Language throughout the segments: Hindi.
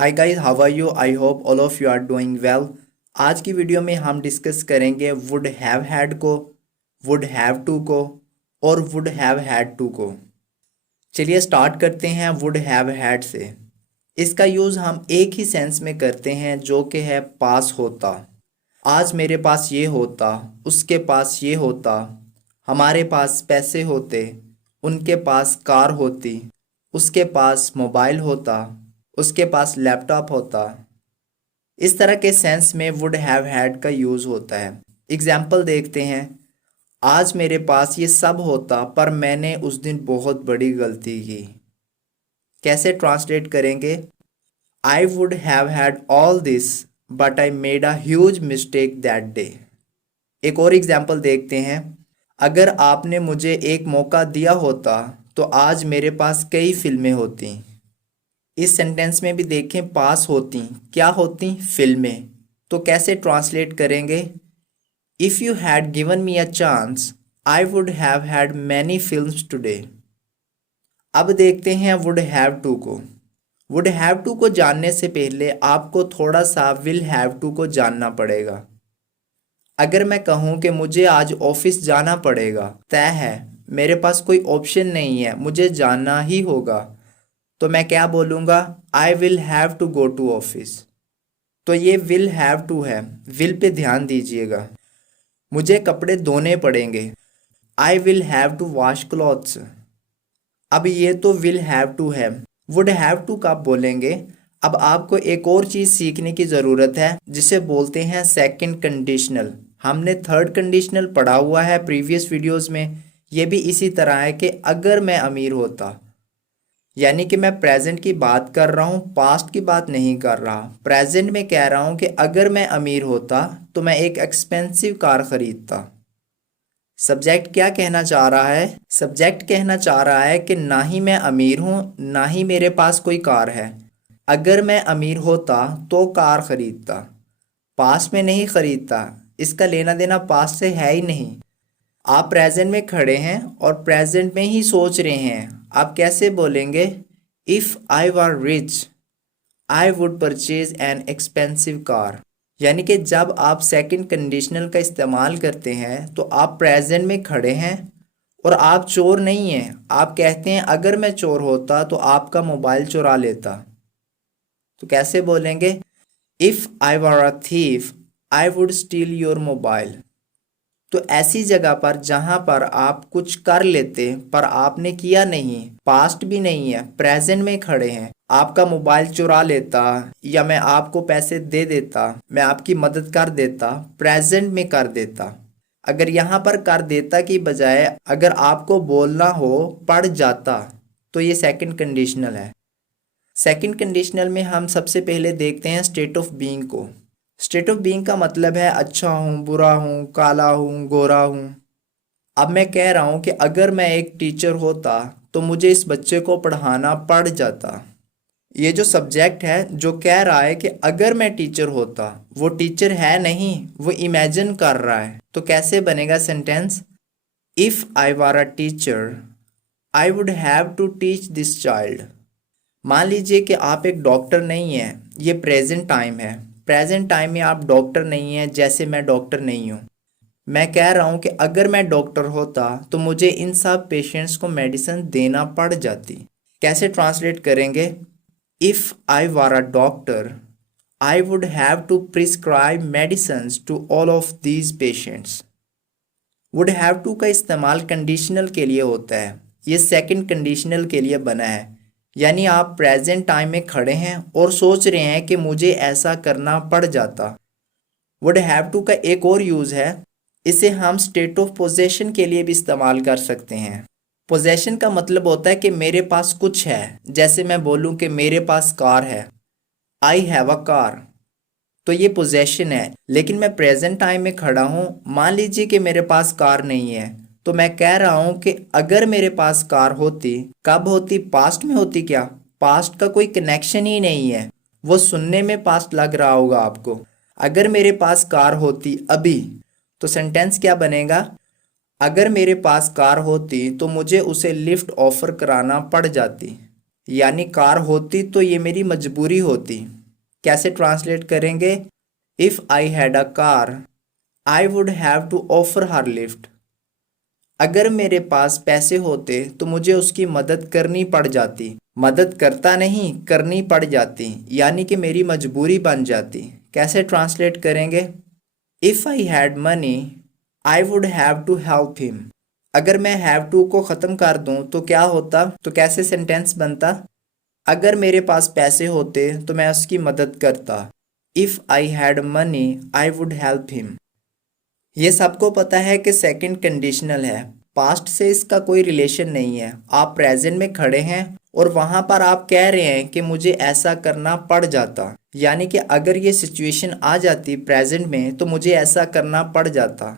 Hi guys, how are you? I hope all of you are doing well. आज की वीडियो में हम डिस्कस करेंगे वुड हैव हैड को, वुड हैव टू को और वुड हैव हैड टू को। चलिए स्टार्ट करते हैं वुड हैव हैड से। इसका यूज़ हम एक ही सेंस में करते हैं जो कि है पास होता। आज मेरे पास ये होता, उसके पास ये होता, हमारे पास पैसे होते, उनके पास कार होती, उसके पास मोबाइल होता, उसके पास लैपटॉप होता। इस तरह के सेंस में वुड हैव हैड का यूज़ होता है। एग्जाम्पल देखते हैं। आज मेरे पास ये सब होता पर मैंने उस दिन बहुत बड़ी गलती की। कैसे ट्रांसलेट करेंगे? आई would have had all this but I made a huge mistake that day. एक और एग्जाम्पल देखते हैं। अगर आपने मुझे एक मौका दिया होता तो आज मेरे पास कई फिल्में होती। इस सेंटेंस में भी देखें, पास होती क्या होती? फिल्में। तो कैसे ट्रांसलेट करेंगे? If you had given me a chance I would have had many films today. अब देखते हैं वुड हैव टू को। वुड हैव टू को जानने से पहले आपको थोड़ा सा विल हैव टू को जानना पड़ेगा। अगर मैं कहूँ कि मुझे आज ऑफिस जाना पड़ेगा, तय है, मेरे पास कोई ऑप्शन नहीं है, मुझे जाना ही होगा, तो मैं क्या बोलूँगा? I will have to go to office. तो ये विल हैव टू है। विल पे ध्यान दीजिएगा। मुझे कपड़े धोने पड़ेंगे। I will have to wash clothes. अब ये तो विल हैव टू है। वुड हैव टू कब बोलेंगे? अब आपको एक और चीज़ सीखने की ज़रूरत है जिसे बोलते हैं सेकंड कंडीशनल। हमने थर्ड कंडीशनल पढ़ा हुआ है प्रीवियस वीडियोस में। ये भी इसी तरह है कि अगर मैं अमीर होता, यानी कि मैं प्रेजेंट की बात कर रहा हूँ, पास्ट की बात नहीं कर रहा। प्रेजेंट में कह रहा हूँ कि अगर मैं अमीर होता तो मैं एक एक्सपेंसिव कार खरीदता। सब्जेक्ट क्या कहना चाह रहा है? सब्जेक्ट कहना चाह रहा है कि ना ही मैं अमीर हूँ ना ही मेरे पास कोई कार है। अगर मैं अमीर होता तो कार खरीदता, पास्ट में नहीं खरीदता। इसका लेना देना पास्ट से है ही नहीं। आप प्रेजेंट में खड़े हैं और प्रेजेंट में ही सोच रहे हैं। आप कैसे बोलेंगे? If I were rich I would purchase an expensive car. यानी कि जब आप सेकंड कंडीशनल का इस्तेमाल करते हैं तो आप प्रेजेंट में खड़े हैं और आप चोर नहीं हैं। आप कहते हैं अगर मैं चोर होता तो आपका मोबाइल चुरा लेता। तो कैसे बोलेंगे? If I were a thief I would steel your mobile. तो ऐसी जगह पर जहां पर आप कुछ कर लेते पर आपने किया नहीं, पास्ट भी नहीं है, प्रेजेंट में खड़े हैं, आपका मोबाइल चुरा लेता या मैं आपको पैसे दे देता, मैं आपकी मदद कर देता, प्रेजेंट में कर देता। अगर यहाँ पर कर देता की बजाय अगर आपको बोलना हो पड़ जाता, तो ये सेकंड कंडीशनल है। सेकंड कंडीशनल में हम सबसे पहले देखते हैं स्टेट ऑफ बीइंग को। स्टेट ऑफ बीइंग का मतलब है अच्छा हूँ, बुरा हूँ, काला हूँ, गोरा हूँ। अब मैं कह रहा हूँ कि अगर मैं एक टीचर होता तो मुझे इस बच्चे को पढ़ाना पड़ जाता। ये जो सब्जेक्ट है जो कह रहा है कि अगर मैं टीचर होता, वो टीचर है नहीं, वो इमेजिन कर रहा है। तो कैसे बनेगा sentence? If I were a teacher I would have to teach this child. मान लीजिए कि आप एक डॉक्टर नहीं हैं, ये प्रेजेंट टाइम है। प्रेजेंट टाइम में आप डॉक्टर नहीं हैं, जैसे मैं डॉक्टर नहीं हूँ। मैं कह रहा हूँ कि अगर मैं डॉक्टर होता तो मुझे इन सब पेशेंट्स को मेडिसिन देना पड़ जाती। कैसे ट्रांसलेट करेंगे? If I were a doctor I would have to prescribe medicines to all of these patients. Would have to का इस्तेमाल कंडीशनल के लिए होता है। ये सेकंड कंडीशनल के लिए बना है। यानी आप प्रेजेंट टाइम में खड़े हैं और सोच रहे हैं कि मुझे ऐसा करना पड़ जाता। वुड हैव टू का एक और यूज़ है, इसे हम स्टेट ऑफ पोजेशन के लिए भी इस्तेमाल कर सकते हैं। पोजेशन का मतलब होता है कि मेरे पास कुछ है। जैसे मैं बोलूँ कि मेरे पास कार है, आई हैव अ कार, तो ये पोजेशन है। लेकिन मैं प्रेजेंट टाइम में खड़ा हूँ। मान लीजिए कि मेरे पास कार नहीं है, तो मैं कह रहा हूँ कि अगर मेरे पास कार होती, कब होती? पास्ट में होती। क्या पास्ट का कोई कनेक्शन ही नहीं है, वो सुनने में पास्ट लग रहा होगा आपको। अगर मेरे पास कार होती अभी, तो सेंटेंस क्या बनेगा? अगर मेरे पास कार होती तो मुझे उसे लिफ्ट ऑफर कराना पड़ जाती। यानी कार होती तो ये मेरी मजबूरी होती। कैसे ट्रांसलेट करेंगे? If I had a car I would have to offer her lift. अगर मेरे पास पैसे होते तो मुझे उसकी मदद करनी पड़ जाती। मदद करता नहीं, करनी पड़ जाती, यानी कि मेरी मजबूरी बन जाती। कैसे ट्रांसलेट करेंगे? If I had money I would have to help him. अगर मैं हैव टू को ख़त्म कर दूं तो क्या होता? तो कैसे सेंटेंस बनता? अगर मेरे पास पैसे होते तो मैं उसकी मदद करता। If I had money I would help him. ये सबको पता है कि सेकंड कंडीशनल है, पास्ट से इसका कोई रिलेशन नहीं है। आप प्रेजेंट में खड़े हैं और वहां पर आप कह रहे हैं कि मुझे ऐसा करना पड़ जाता, यानी कि अगर ये सिचुएशन आ जाती प्रेजेंट में तो मुझे ऐसा करना पड़ जाता,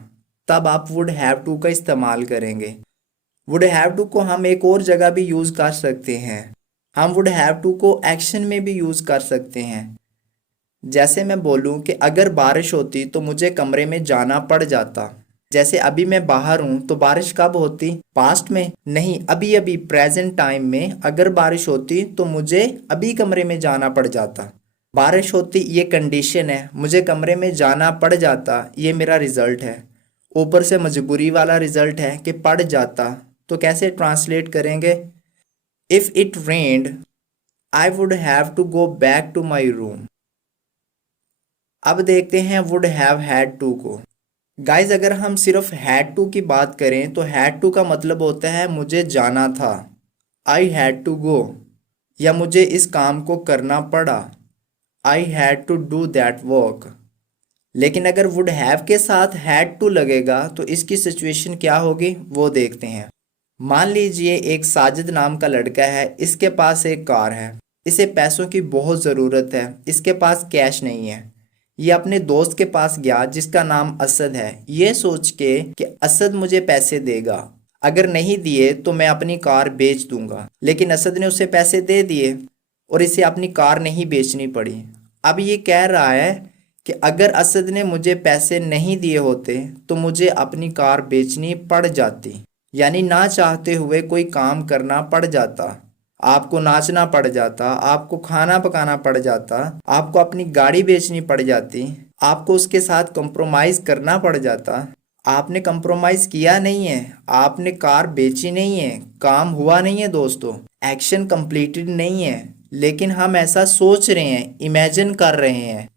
तब आप वुड हैव टू का इस्तेमाल करेंगे। वुड हैव टू को हम एक और जगह भी यूज़ कर सकते हैं। हम वुड हैव टू को एक्शन में भी यूज़ कर सकते हैं। जैसे मैं बोलूँ कि अगर बारिश होती तो मुझे कमरे में जाना पड़ जाता। जैसे अभी मैं बाहर हूँ तो बारिश कब होती? पास्ट में नहीं, अभी अभी प्रेजेंट टाइम में अगर बारिश होती तो मुझे अभी कमरे में जाना पड़ जाता। बारिश होती ये कंडीशन है, मुझे कमरे में जाना पड़ जाता ये मेरा रिजल्ट है। ऊपर से मजबूरी वाला रिजल्ट है कि पड़ जाता। तो कैसे ट्रांसलेट करेंगे? If it rained I would have to go back to my room. अब देखते हैं वुड हैव हैड टू को। गाइज अगर हम सिर्फ हैड टू की बात करें तो हैड टू का मतलब होता है मुझे जाना था, आई हैड टू गो, या मुझे इस काम को करना पड़ा, I had to do that work. लेकिन अगर वुड हैव के साथ हैड टू लगेगा तो इसकी सिचुएशन क्या होगी वो देखते हैं। मान लीजिए एक साजिद नाम का लड़का है, इसके पास एक कार है, इसे पैसों की बहुत ज़रूरत है, इसके पास कैश नहीं है। ये अपने दोस्त के पास गया जिसका नाम असद है, ये सोच के कि असद मुझे पैसे देगा, अगर नहीं दिए तो मैं अपनी कार बेच दूंगा। लेकिन असद ने उसे पैसे दे दिए और इसे अपनी कार नहीं बेचनी पड़ी। अब ये कह रहा है कि अगर असद ने मुझे पैसे नहीं दिए होते तो मुझे अपनी कार बेचनी पड़ जाती, यानी ना चाहते हुए कोई काम करना पड़ जाता। आपको नाचना पड़ जाता, आपको खाना पकाना पड़ जाता, आपको अपनी गाड़ी बेचनी पड़ जाती, आपको उसके साथ कंप्रोमाइज करना पड़ जाता। आपने कंप्रोमाइज किया नहीं है, आपने कार बेची नहीं है, काम हुआ नहीं है दोस्तों, एक्शन कंप्लीटेड नहीं है, लेकिन हम ऐसा सोच रहे हैं, इमेजिन कर रहे हैं।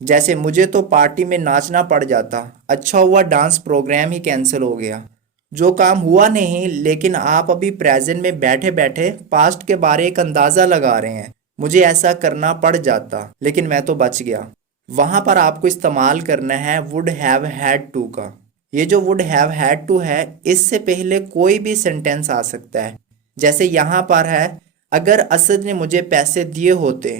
जैसे मुझे तो पार्टी में नाचना पड़ जाता, अच्छा हुआ डांस प्रोग्राम ही कैंसिल हो गया। जो काम हुआ नहीं, लेकिन आप अभी प्रेजेंट में बैठे बैठे पास्ट के बारे एक अंदाज़ा लगा रहे हैं, मुझे ऐसा करना पड़ जाता लेकिन मैं तो बच गया। वहाँ पर आपको इस्तेमाल करना है वुड हैव हैड टू का। ये जो वुड हैव हैड टू है, इससे पहले कोई भी सेंटेंस आ सकता है। जैसे यहाँ पर है, अगर असद ने मुझे पैसे दिए होते,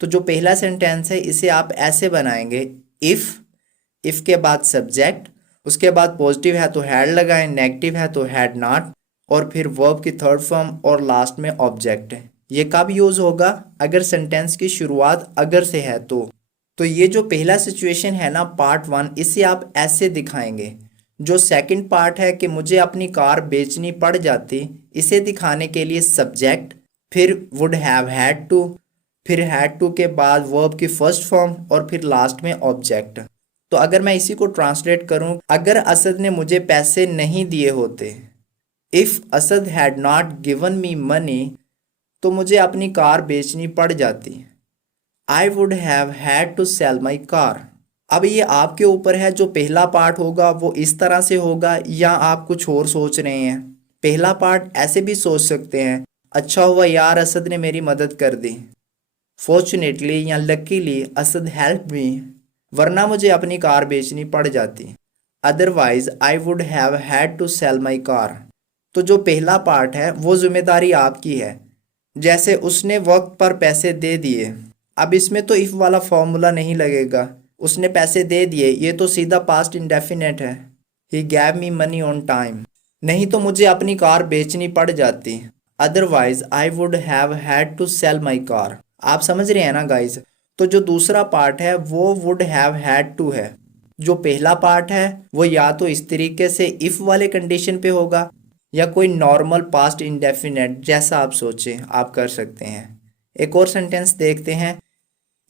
तो जो पहला सेंटेंस है इसे आप ऐसे बनाएंगे, इफ़ के बाद सब्जेक्ट, उसके बाद पॉजिटिव है तो हैड लगाएं, नेगेटिव है तो हैड नॉट, और फिर वर्ब की थर्ड फॉर्म और लास्ट में ऑब्जेक्ट है। ये कब यूज़ होगा? अगर सेंटेंस की शुरुआत अगर से है तो ये जो पहला सिचुएशन है ना पार्ट 1, इसे आप ऐसे दिखाएंगे। जो सेकंड पार्ट है कि मुझे अपनी कार बेचनी पड़ जाती, इसे दिखाने के लिए सब्जेक्ट, फिर वुड हैव हैड टू, फिर हैड टू के बाद वर्ब की फर्स्ट फॉर्म और फिर लास्ट में ऑब्जेक्ट। तो अगर मैं इसी को ट्रांसलेट करूं, अगर असद ने मुझे पैसे नहीं दिए होते, if Asad had not given me money, तो मुझे अपनी कार बेचनी पड़ जाती। I would have had to sell my car. अब ये आपके ऊपर है, जो पहला पार्ट होगा वो इस तरह से होगा या आप कुछ और सोच रहे हैं। पहला पार्ट ऐसे भी सोच सकते हैं, अच्छा हुआ यार असद ने मेरी मदद कर दी, फॉर्चुनेटली या लकीली असद हेल्प मी, वरना मुझे अपनी कार बेचनी पड़ जाती। Otherwise I would have had to sell my car. तो जो पहला पार्ट है वो जिम्मेदारी आपकी है। जैसे उसने वक्त पर पैसे दे दिए, अब इसमें तो इफ़ वाला फॉर्मूला नहीं लगेगा, उसने पैसे दे दिए, ये तो सीधा पास्ट इंडेफिनेट है। He gave me money on time, नहीं तो मुझे अपनी कार बेचनी पड़ जाती। Otherwise I would have had to sell my car. आप समझ रहे हैं ना गाइज? तो जो दूसरा पार्ट है वो वुड हैव हैड टू है। जो पहला पार्ट है वो या तो इस तरीके से इफ़ वाले कंडीशन पे होगा या कोई नॉर्मल पास्ट इंडेफिनेट, जैसा आप सोचें आप कर सकते हैं। एक और सेंटेंस देखते हैं।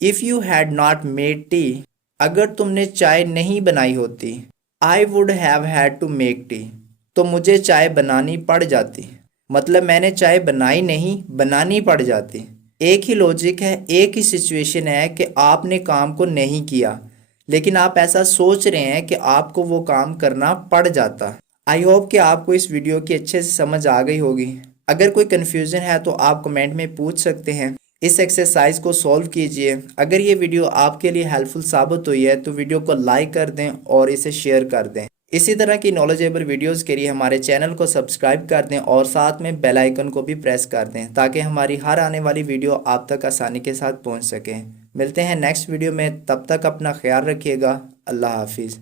If you had not made tea, अगर तुमने चाय नहीं बनाई होती, I would have had to make tea, तो मुझे चाय बनानी पड़ जाती। मतलब मैंने चाय बनाई नहीं, बनानी पड़ जाती। एक ही लॉजिक है, एक ही सिचुएशन है कि आपने काम को नहीं किया, लेकिन आप ऐसा सोच रहे हैं कि आपको वो काम करना पड़ जाता। आई होप कि आपको इस वीडियो की अच्छे से समझ आ गई होगी। अगर कोई कन्फ्यूज़न है तो आप कमेंट में पूछ सकते हैं। इस एक्सरसाइज को सॉल्व कीजिए। अगर ये वीडियो आपके लिए हेल्पफुल साबित हुई है तो वीडियो को लाइक कर दें और इसे शेयर कर दें। इसी तरह की नॉलेजेबल वीडियोस के लिए हमारे चैनल को सब्सक्राइब कर दें और साथ में बेल आइकन को भी प्रेस कर दें ताकि हमारी हर आने वाली वीडियो आप तक आसानी के साथ पहुंच सके। मिलते हैं नेक्स्ट वीडियो में, तब तक अपना ख्याल रखिएगा। अल्लाह हाफिज़।